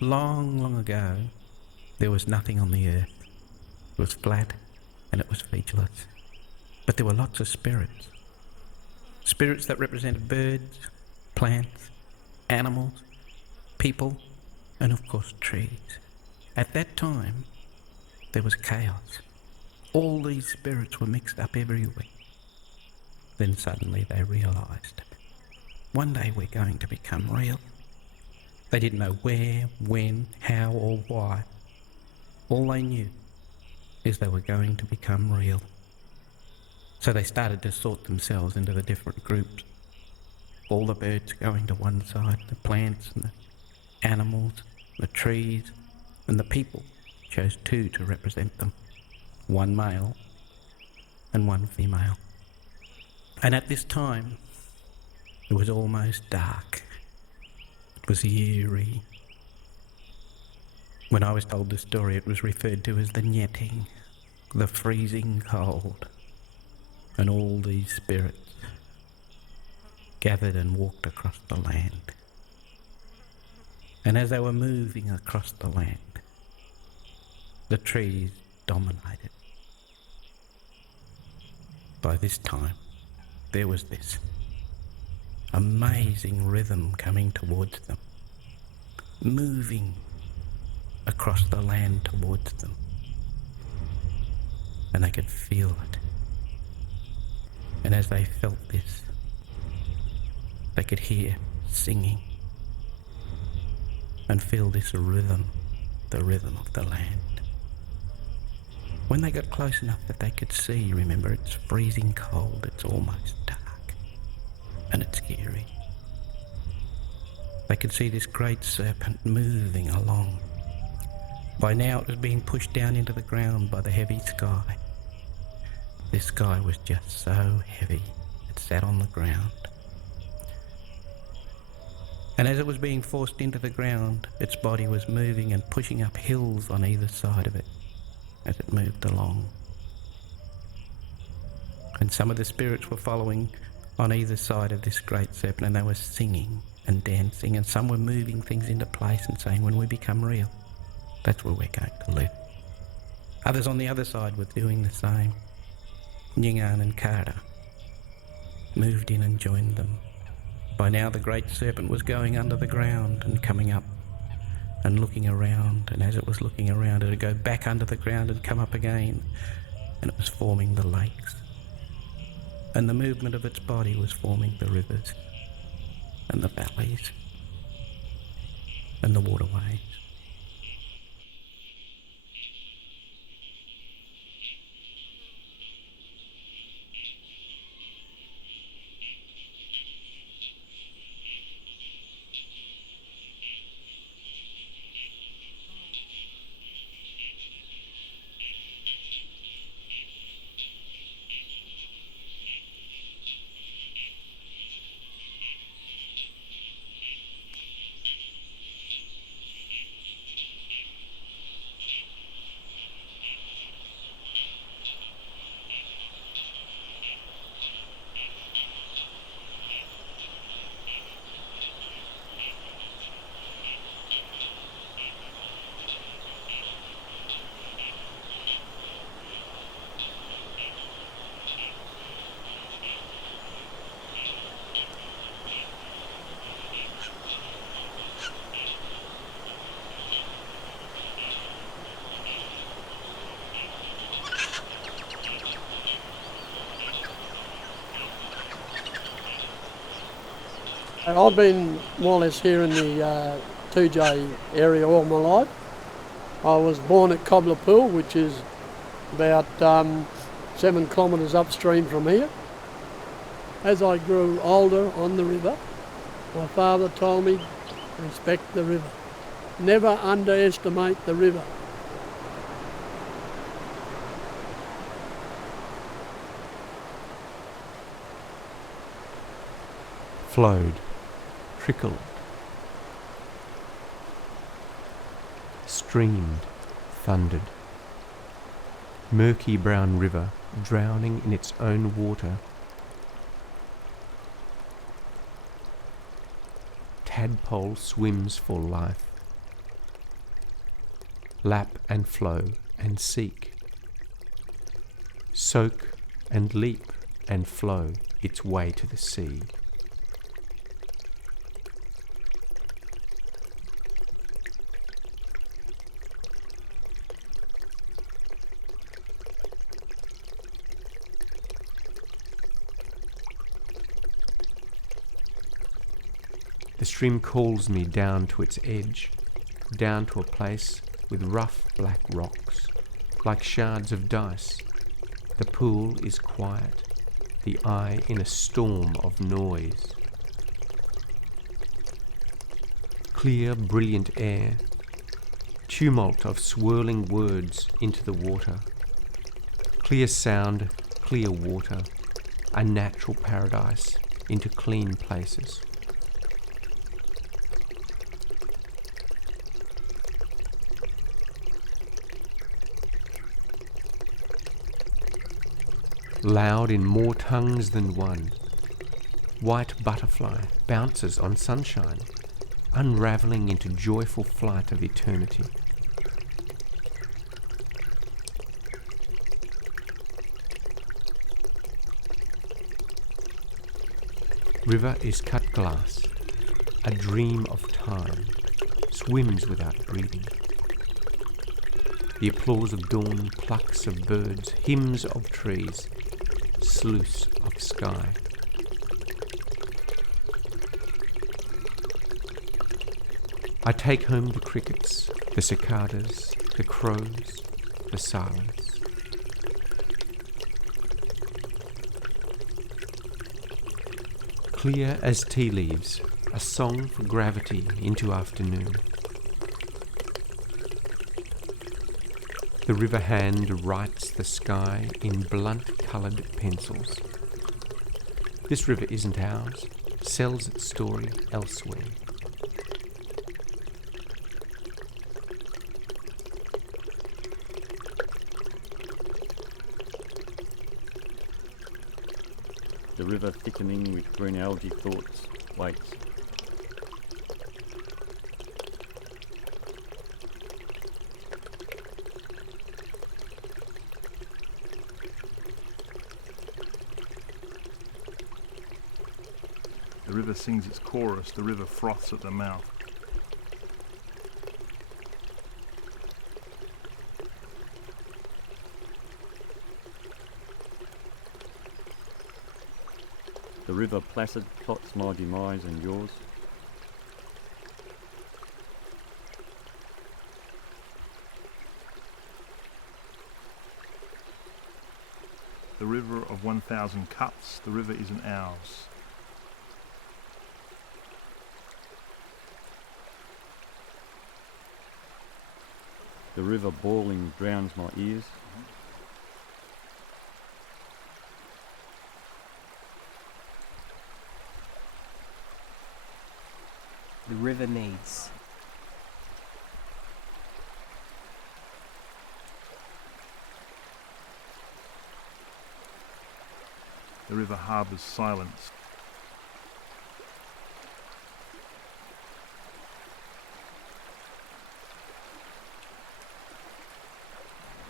long, long ago, there was nothing on the earth. It was flat and it was featureless. But there were lots of spirits. Spirits that represented birds, plants, animals, people, and of course trees. At that time, there was chaos. All these spirits were mixed up everywhere. Then suddenly they realised, one day we're going to become real. They didn't know where, when, how or why. All they knew is they were going to become real. So they started to sort themselves into the different groups. All the birds going to one side, the plants and the animals, the trees, and the people chose two to represent them. One male and one female. And at this time, it was almost dark. It was eerie. When I was told the story, it was referred to as the netting, the freezing cold. And all these spirits gathered and walked across the land. And as they were moving across the land, the trees dominated. By this time, there was this amazing rhythm coming towards them, moving across the land towards them. And they could feel it. And as they felt this, they could hear singing and feel this rhythm, the rhythm of the land. When they got close enough that they could see, remember, it's freezing cold, it's almost dark, and it's scary. They could see this great serpent moving along. By now it was being pushed down into the ground by the heavy sky. This sky was just so heavy, it sat on the ground. And as it was being forced into the ground, its body was moving and pushing up hills on either side of it as it moved along. And some of the spirits were following on either side of this great serpent, and they were singing and dancing, and some were moving things into place and saying, when we become real, that's where we're going to live. Others on the other side were doing the same. Nyingan and Kara moved in and joined them. By now the great serpent was going under the ground and coming up and looking around, and as it was looking around it would go back under the ground and come up again, and it was forming the lakes. And the movement of its body was forming the rivers and the valleys and the waterways. I've been more or less here in the 2J area all my life. I was born at Cobbler Pool, which is about 7 kilometres upstream from here. As I grew older on the river, my father told me, respect the river. Never underestimate the river. Flowed, trickled, streamed, thundered. Murky brown river drowning in its own water. Tadpole swims for life. lap and flow and seek, soak and leap and flow its way to the sea. The stream calls me down to its edge, down to a place with rough black rocks, like shards of dice. The pool is quiet, the eye in a storm of noise. Clear, brilliant air, tumult of swirling words into the water. Clear sound, clear water, a natural paradise into clean places. Loud in more tongues than one, white butterfly bounces on sunshine, unravelling into joyful flight of eternity. River is cut glass, a dream of time, swims without breathing. The applause of dawn, plucks of birds, hymns of trees, sluice of sky. I take home the crickets, the cicadas, the crows, the silence. Clear as tea leaves, a song for gravity into afternoon. The river hand writes the sky in blunt-coloured pencils. This river isn't ours, sells its story elsewhere. The river thickening with green algae thoughts waits. The river sings its chorus, the river froths at the mouth. The river placid plots my demise and yours. The river of 1,000 cuts, the river isn't ours. The river bawling drowns my ears. The river needs. The river harbours silence.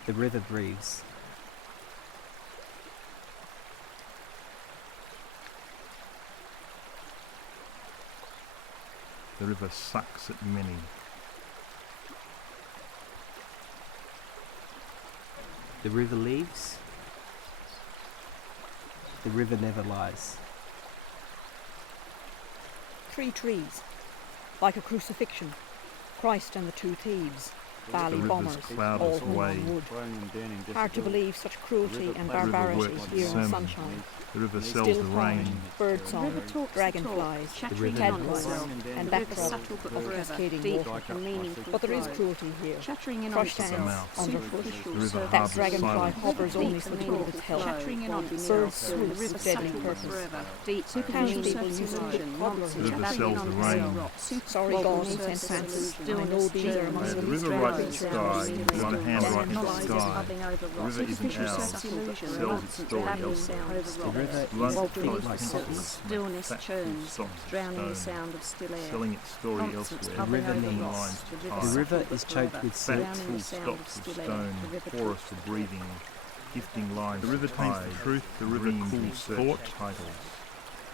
The river breathes. The river sucks at many. The river leaves. The river never lies. 3 trees, like a crucifixion, Christ and the 2 thieves, The valley river's bombers, all cloudless hung way. on wood. Hard Hard to believe such cruelty and barbarity works here in sermon. sunshine. The river sells Still the calm, rain. birdsong, dragonflies, tadpoles, and backdrop of cascading water. But there is cruelty here, crushed hands underfoot. The river That harbours dragonfly silence. hovers only for the good of its health. Birds swoop with deadly purpose. Townspeople use it with cobblers. The river sells the rain. Sorry God in St. Francis, I know these are among The the river least writes the creatures sky, in you want a hand right in the the sky. The river isn't ours, sells its story elsewhere. The river Blunt, is Walking coloured thick like pencils, cotton. stillness thatched churns, with socks of drowning the stone, sound of still air. selling its story Constance elsewhere. hovering river over needs. rocks, the river The The river settled is but choked forever, with Fat, silt. drowning the full sound of stops of still air. stone, The river forest talks of forever. breathing, gifting lines The river of paints tide, the truth, the river dreams and cools search thought. titles.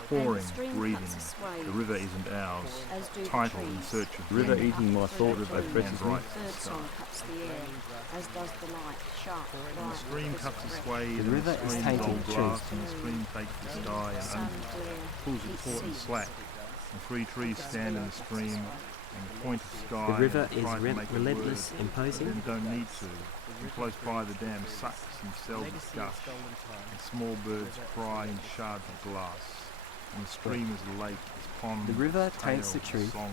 And the Pouring, stream breathing, cuts a sway, the river isn't ours. as do the Title in trees. search of The river dreams. eating my thought Through as the they trees. presses me. Third song cuts the air, as does the light, sharp, The bright, stream crisp cuts a breath. sway, The and river the is stream's taking old the glass, truth. and the stream takes the sky Sun and glare, pulls heat it taut and seeps. slack. And 3 trees stand in the stream and point of sky. The river and is try to make a relentless, word, imposing. but then don't need to. And close by the dam sucks and sells its gush, and small birds cry in shards of glass. And the stream is a lake, its pond, The river its taints the tale, truth. song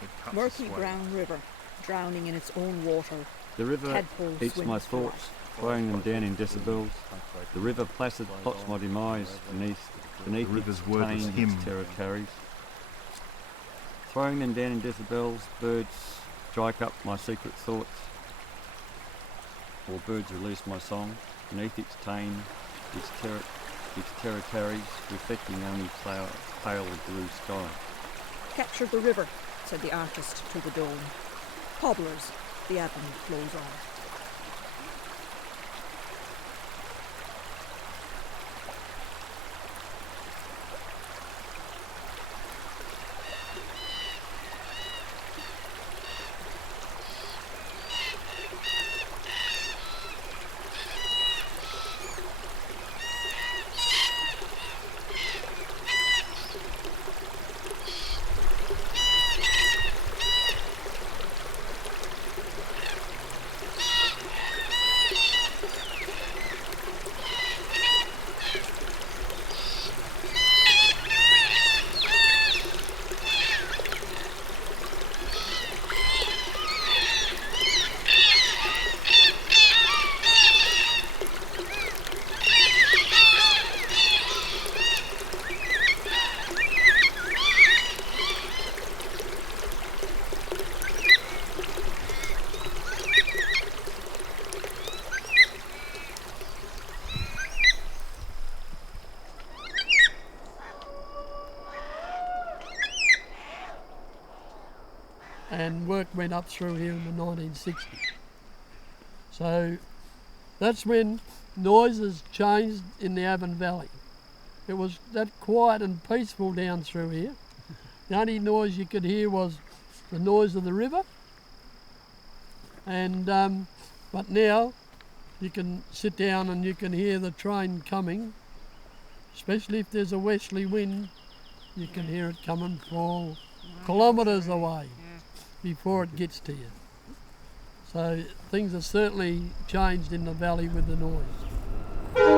that cuts Murky a sway. brown river, drowning in its own water. The river Tadpole eats my swims thoughts, throwing them down in decibels. The river placid plots my demise beneath The river's its wordless pain, hymn. its terror carries. Throwing them down in decibels, birds strike up my secret thoughts. Or birds release my song, beneath its tame, its terror carries, reflecting only pale blue sky. Capture the river, said the artist to the dome. Cobblers, the Avon flows on. And work went up through here in the 1960s. So that's when noises changed in the Avon Valley. It was that quiet and peaceful down through here. The only noise you could hear was the noise of the river. And but now you can sit down and you can hear the train coming, especially if there's a westerly wind. You can hear it coming for kilometres away before it gets to you. So things have certainly changed in the valley with the noise.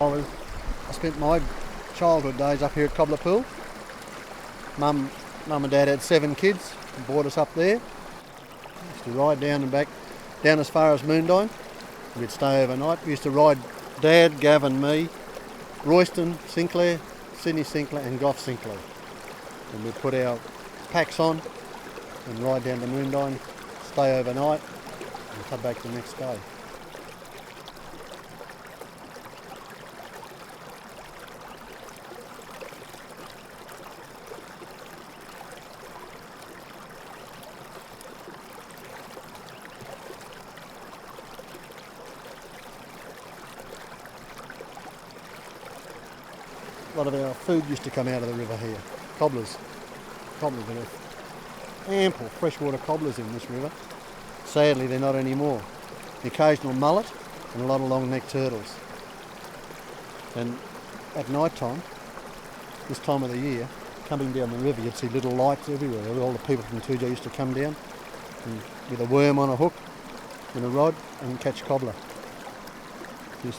I spent my childhood days up here at Cobbler Pool. Mum and Dad had 7 kids and brought us up there. Used to ride down and back, down as far as Moondine. We'd stay overnight. We used to ride Dad, Gavin, me, Royston, Sinclair, Sydney Sinclair and Gough Sinclair. And we'd put our packs on and ride down to Moondine, stay overnight and come back the next day. A lot of our food used to come out of the river here. Cobblers. There were ample freshwater cobblers in this river. Sadly, they're not anymore. The occasional mullet and a lot of long-necked turtles. And at night time, this time of the year, coming down the river, you'd see little lights everywhere. All the people from 2J used to come down and with a worm on a hook and a rod and catch cobbler. We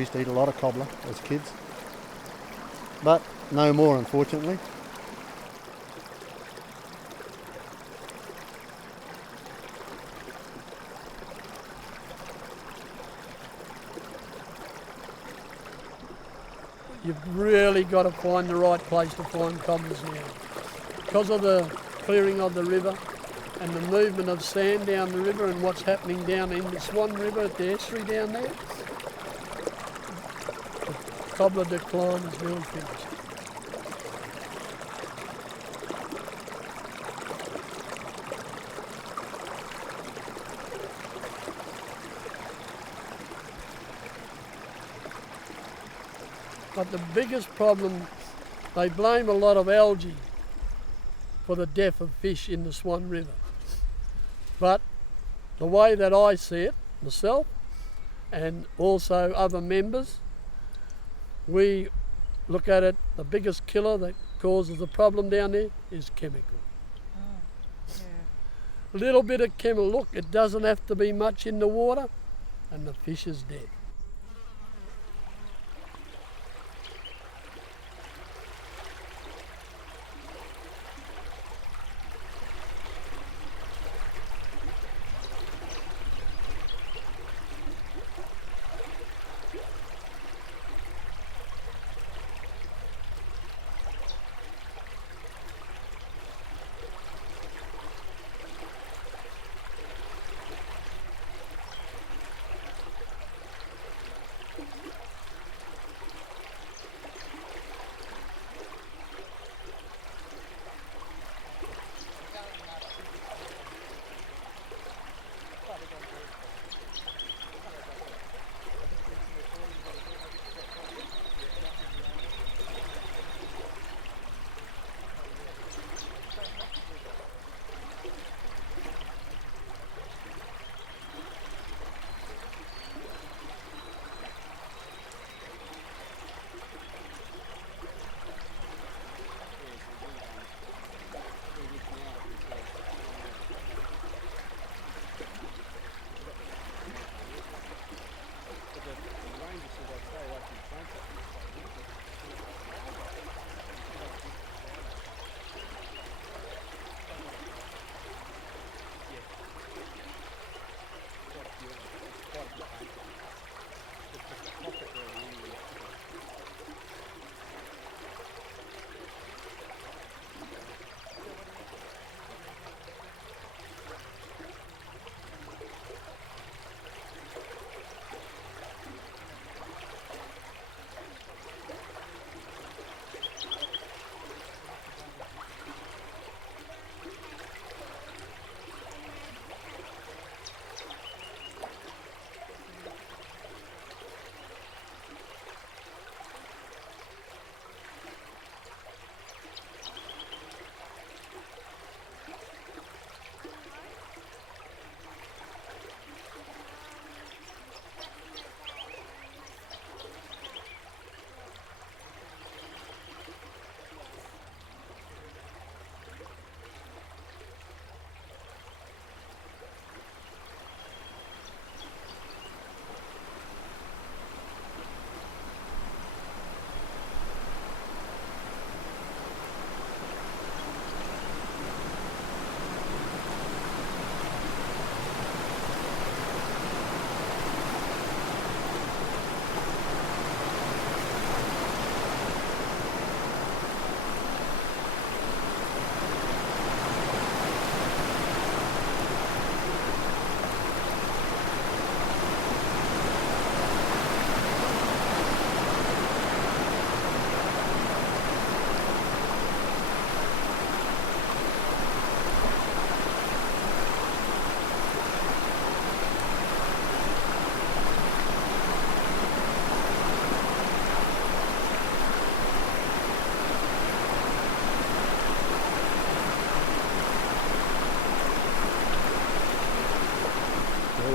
used to eat a lot of cobbler as kids, but no more, unfortunately. You've really got to find the right place to find cobblers now. Because of the clearing of the river and the movement of sand down the river and what's happening down in the Swan River at the estuary down there, the cobbler decline is really finished. But the biggest problem, they blame a lot of algae for the death of fish in the Swan River. But the way that I see it, myself, and also other members, we look at it, the biggest killer that causes the problem down there is chemical. A little bit of chemical, look, it doesn't have to be much in the water, and the fish is dead.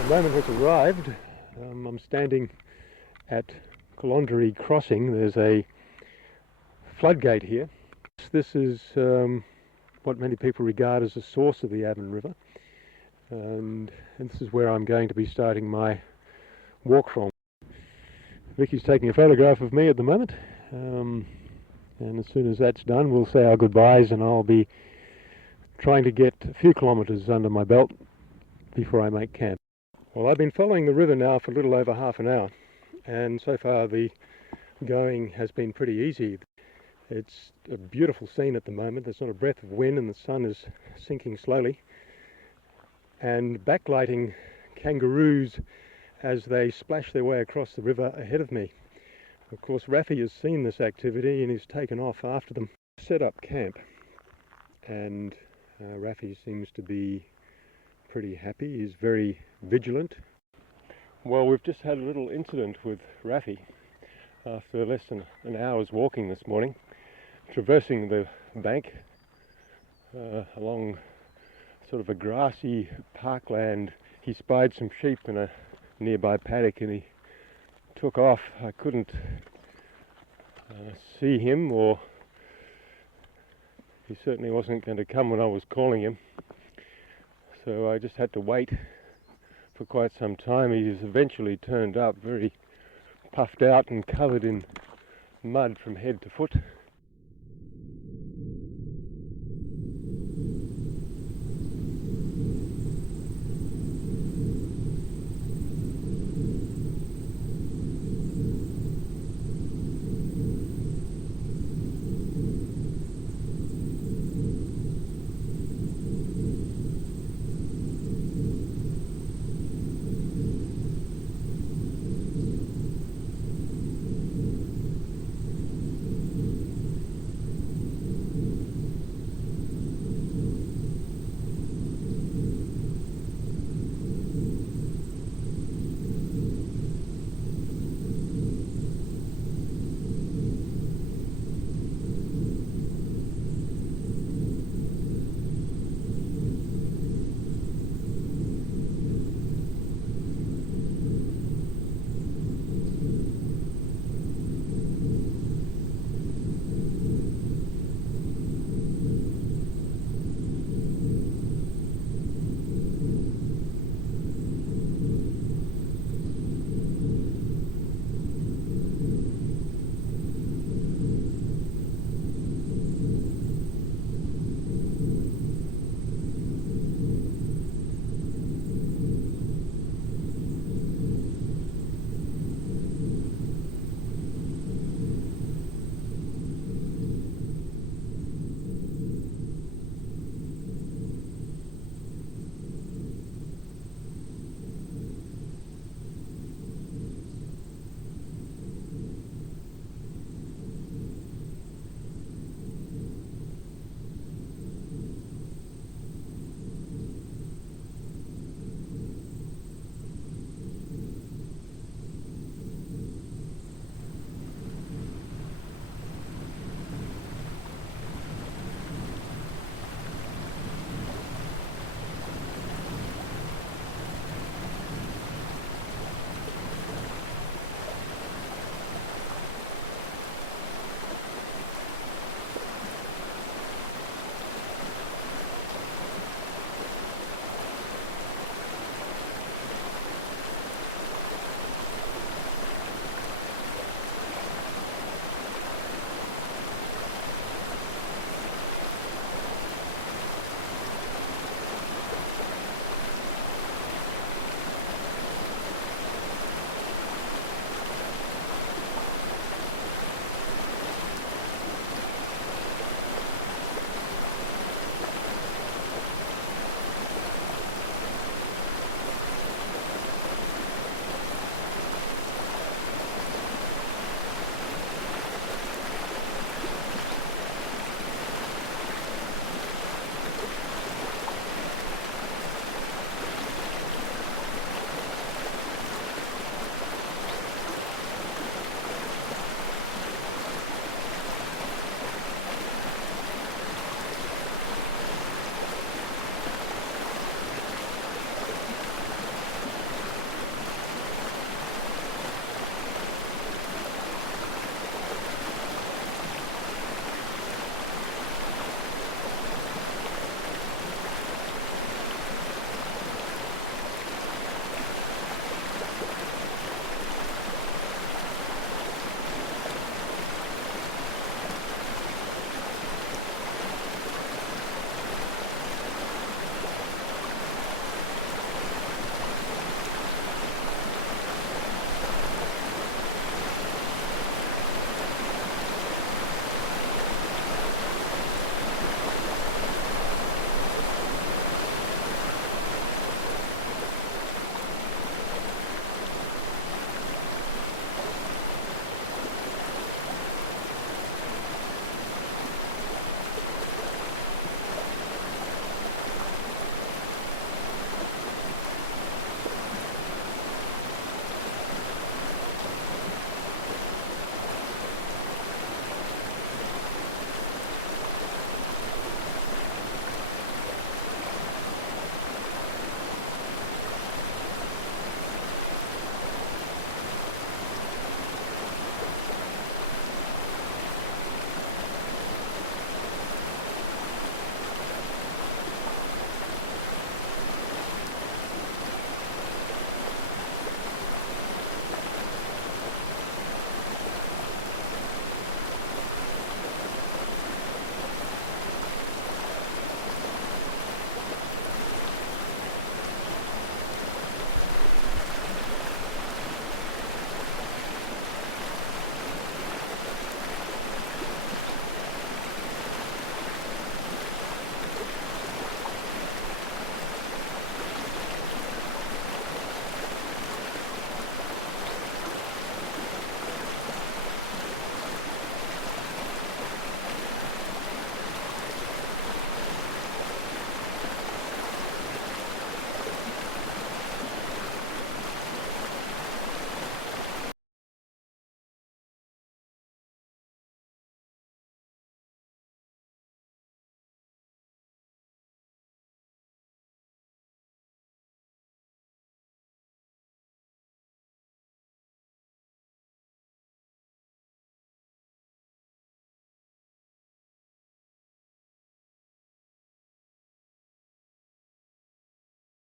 The moment has arrived. I'm standing at Caloundry Crossing. There's a floodgate here. This is what many people regard as the source of the Avon River, and this is where I'm going to be starting my walk from. Vicky's taking a photograph of me at the moment, and as soon as that's done we'll say our goodbyes, and I'll be trying to get a few kilometres under my belt before I make camp. Well, I've been following the river now for a little over half an hour, and so far the going has been pretty easy. It's a beautiful scene at the moment. There's not a breath of wind and the sun is sinking slowly, and backlighting kangaroos as they splash their way across the river ahead of me. Of course, Raffy has seen this activity and he's taken off after them. Set up camp, and Raffy seems to be pretty happy. He's very vigilant. Well, we've just had a little incident with Raffy after less than an hour's walking this morning, traversing the bank along sort of a grassy parkland. He spied some sheep in a nearby paddock and he took off. I couldn't see him, or he certainly wasn't going to come when I was calling him, so I just had to wait for quite some time. He's eventually turned up very puffed out and covered in mud from head to foot.